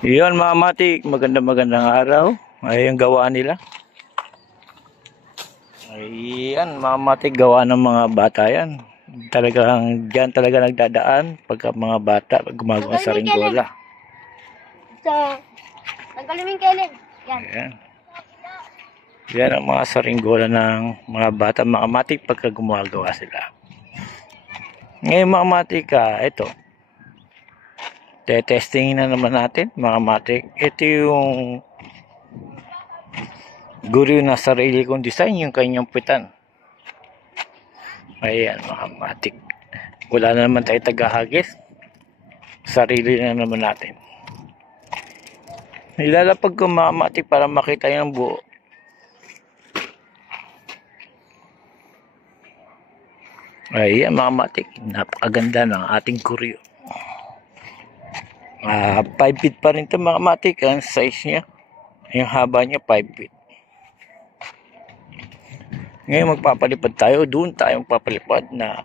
Yun mga matik, magandang araw. Ay yung gawa nila. Ayan mga matik, gawa ng mga bata yan. Talagang dyan talaga nagdadaan pagka mga bata gumagawa sa ringgola. Tanggalin mo yung kilid. Yan. Ayan. Yan ang mga saringgola ng mga bata mga matik pagka gumagawa sila. Ngayon mga matik, ito. Testing na naman natin mga matik. Ito yung guru na sarili kong design, yung kanyang pitan. Ayan mga matik. Wala na naman tayo tagahagis. Sarili na naman natin. Nilalapag ko mga matik para makita yung buo. Ayan mga matik. Napakaganda ng ating guru. 5 feet pa rin ito mga matik. Ang size niya, yung haba niya 5 feet. Ngayon magpapalipad tayo. Doon tayo magpapalipad na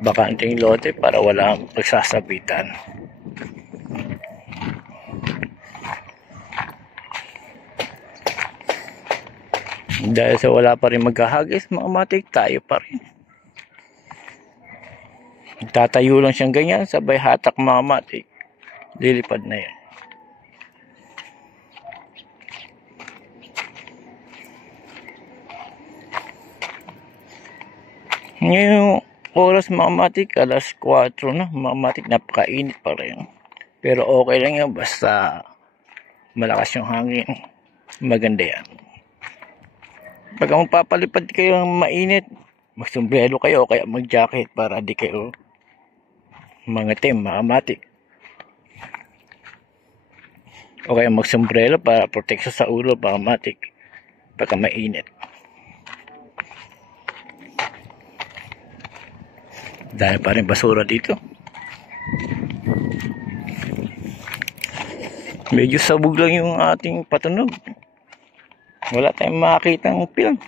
bakanting lote para walang pagsasabitan. Dahil sa wala pa rin maghahagis mga matik, tayo pa rin. Tatayo lang siyang ganyan, sabay hatak mga matik. Lilipad na yan. Ngayong oras mga matik, alas 4 na mga matik, napakainit pa rin. Pero okay lang yan, basta malakas yung hangin. Maganda yan. Pag magpapalipad kayo ng mainit, magsombrero kayo o kaya mag-jacket para di kayo mangitim mga matik. O kaya magsombrero para proteksyon sa ulo mga matik pagka mainit. Dahil pa rin basura dito. Medyo sabog lang yung ating patunog. Wala tayong makakitang film.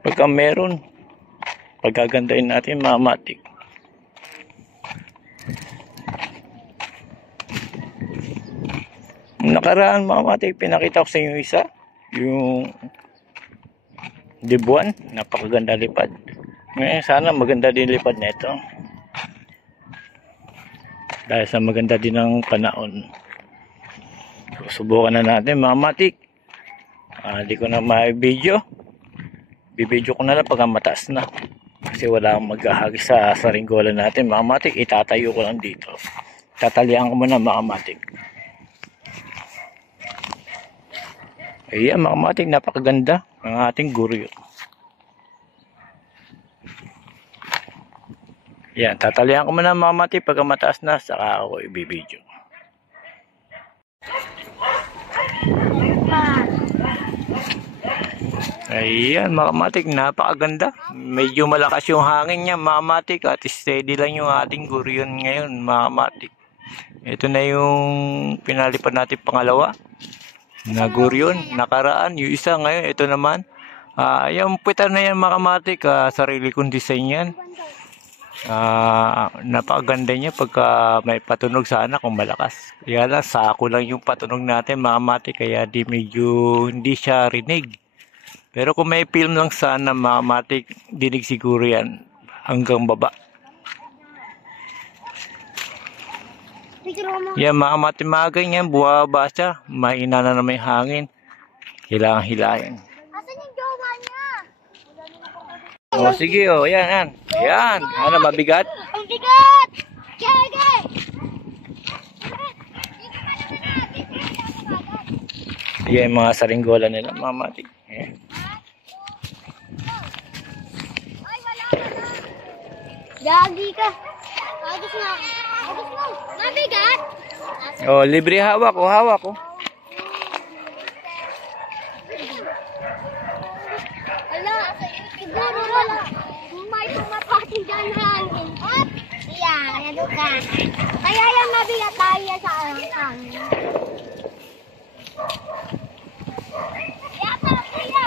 Pagka meron, pagkagandahin natin mga matik. Nakaraan mga matik, pinakita ko sa inyo isa. Yung dibuan, napakaganda lipad. Ngayon sana maganda din lipad na ito. Dahil sa maganda din ang panahon. Subukan na natin mga matik. Hindi ko na ma-video. Bibidyo ko na lang pagka mataas na. Kasi wala akong maghahagis sa ringgola natin mga matik. Itatayo ko lang dito. Tatalian ko muna mga matik. Ayan mga matik, napakaganda ng ating guru. Yan, tatalian ko muna mga matik. Pagka mataas na, saka ako ibibidyo. Ayan mga matik, napakaganda. Medyo malakas yung hangin niya mga matik. At steady lang yung ating gurion ngayon mga matik. Ito na yung pinalipad natin pangalawa na gurion. Nakaraan yung isa, ngayon ito naman. Yung pitan na yan mga matik, sarili kong design yan. Napakaganda niya pagka may patunog sana kung malakas. Kaya lang sako lang yung patunog natin mga matik, kaya medyo hindi siya rinig. Pero kung may film lang sana mga matik, dinig siguro yan hanggang baba. Yan mga matik, mga ganyan, buwaba siya, mahina na naman yung hangin. Kailangan hilahin. Asan yung jowa niya? O sige, yan. Yan, ano, mabigat? Ang bigat! Kaya! Yan mga saringgola nila mga matik. Yan. Gagi ka. Agos na. Mabigat? O, libre hawak ko. Ala, siguro wala. May pumapati dyan hangin. Hop! Iya, kaya doon ka. Kaya yan mabigat tayo sa hangin. Kaya pala, kuya.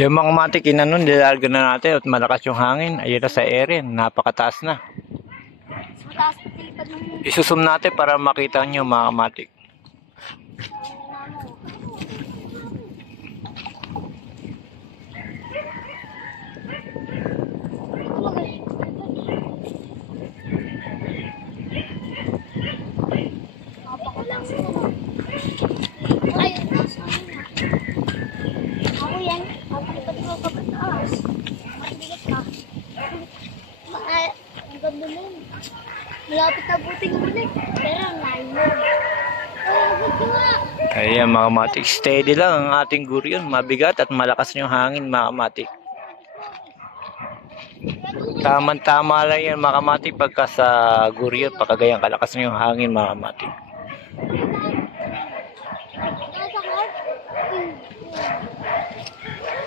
Yung mga matik, inanon, nilalagyan na natin at malakas yung hangin. Ayun na sa ere, napakataas na. Mataas na tilipad ng Isusum natin para makita nyo mga matik. Ako yan, papalipad ko kapataas. Matigas na. Ang ganda na yun. Malapit na buting ulit. Pero ang layo. Oh, gusto nga. Ayan mga matik, steady lang ang ating guryon. Mabigat at malakas yung hangin mga matik. Tama-tama lang yan mga matik pagka sa guryon. Pagkagayang kalakas yung hangin mga matik. Nasa court?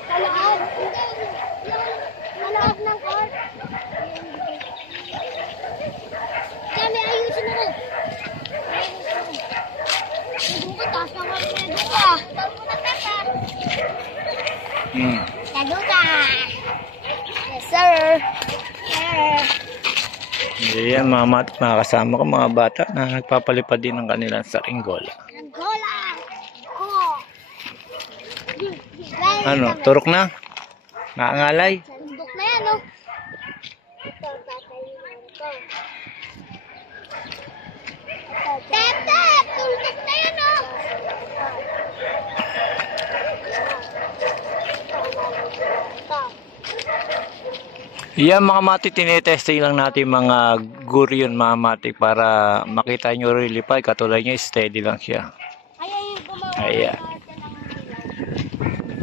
Sa loob? Sa loob ng court? Kaya may ayusin ako. Nandun ka, taas ng court. Nandun ka. Nandun ka, taas ka. Nandun ka. Yes, sir. Sir. Ayan mga matik, mga kasama ko mga bata na nagpapalipad din ng kanilang saringgola. Angola. Oh. Ano, turok na? Naangalay? Sandok na yan, oh. Ito, tatayin ko. Tete, tuldok na yan, oh. Yan mga matik, tinetesting lang natin mga guryon mga matik para makita nyo lilipad. Katulad nyo, steady lang siya. Ay, gumawa. Ayan.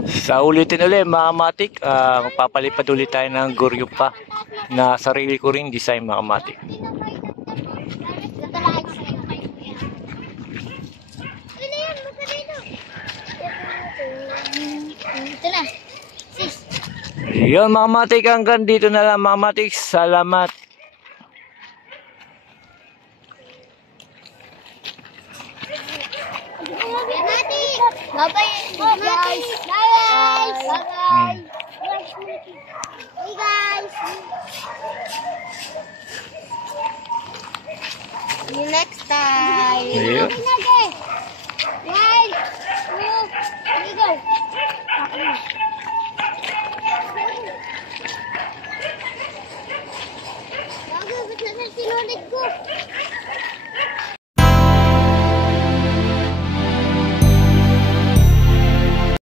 Sa ulitin ulit mga matik, magpapalipad ulit tayo ng guryo pa na sarili ko rin design mga matik. Ito na. Sis. Yun mga matik, hanggang dito na lang mga matik. Salamat. Bye-bye, guys. Bye, guys. Bye-bye. Hey, guys. See you next time. Ayun. Guys. Here you go. Bago, ba't na sinulit ko?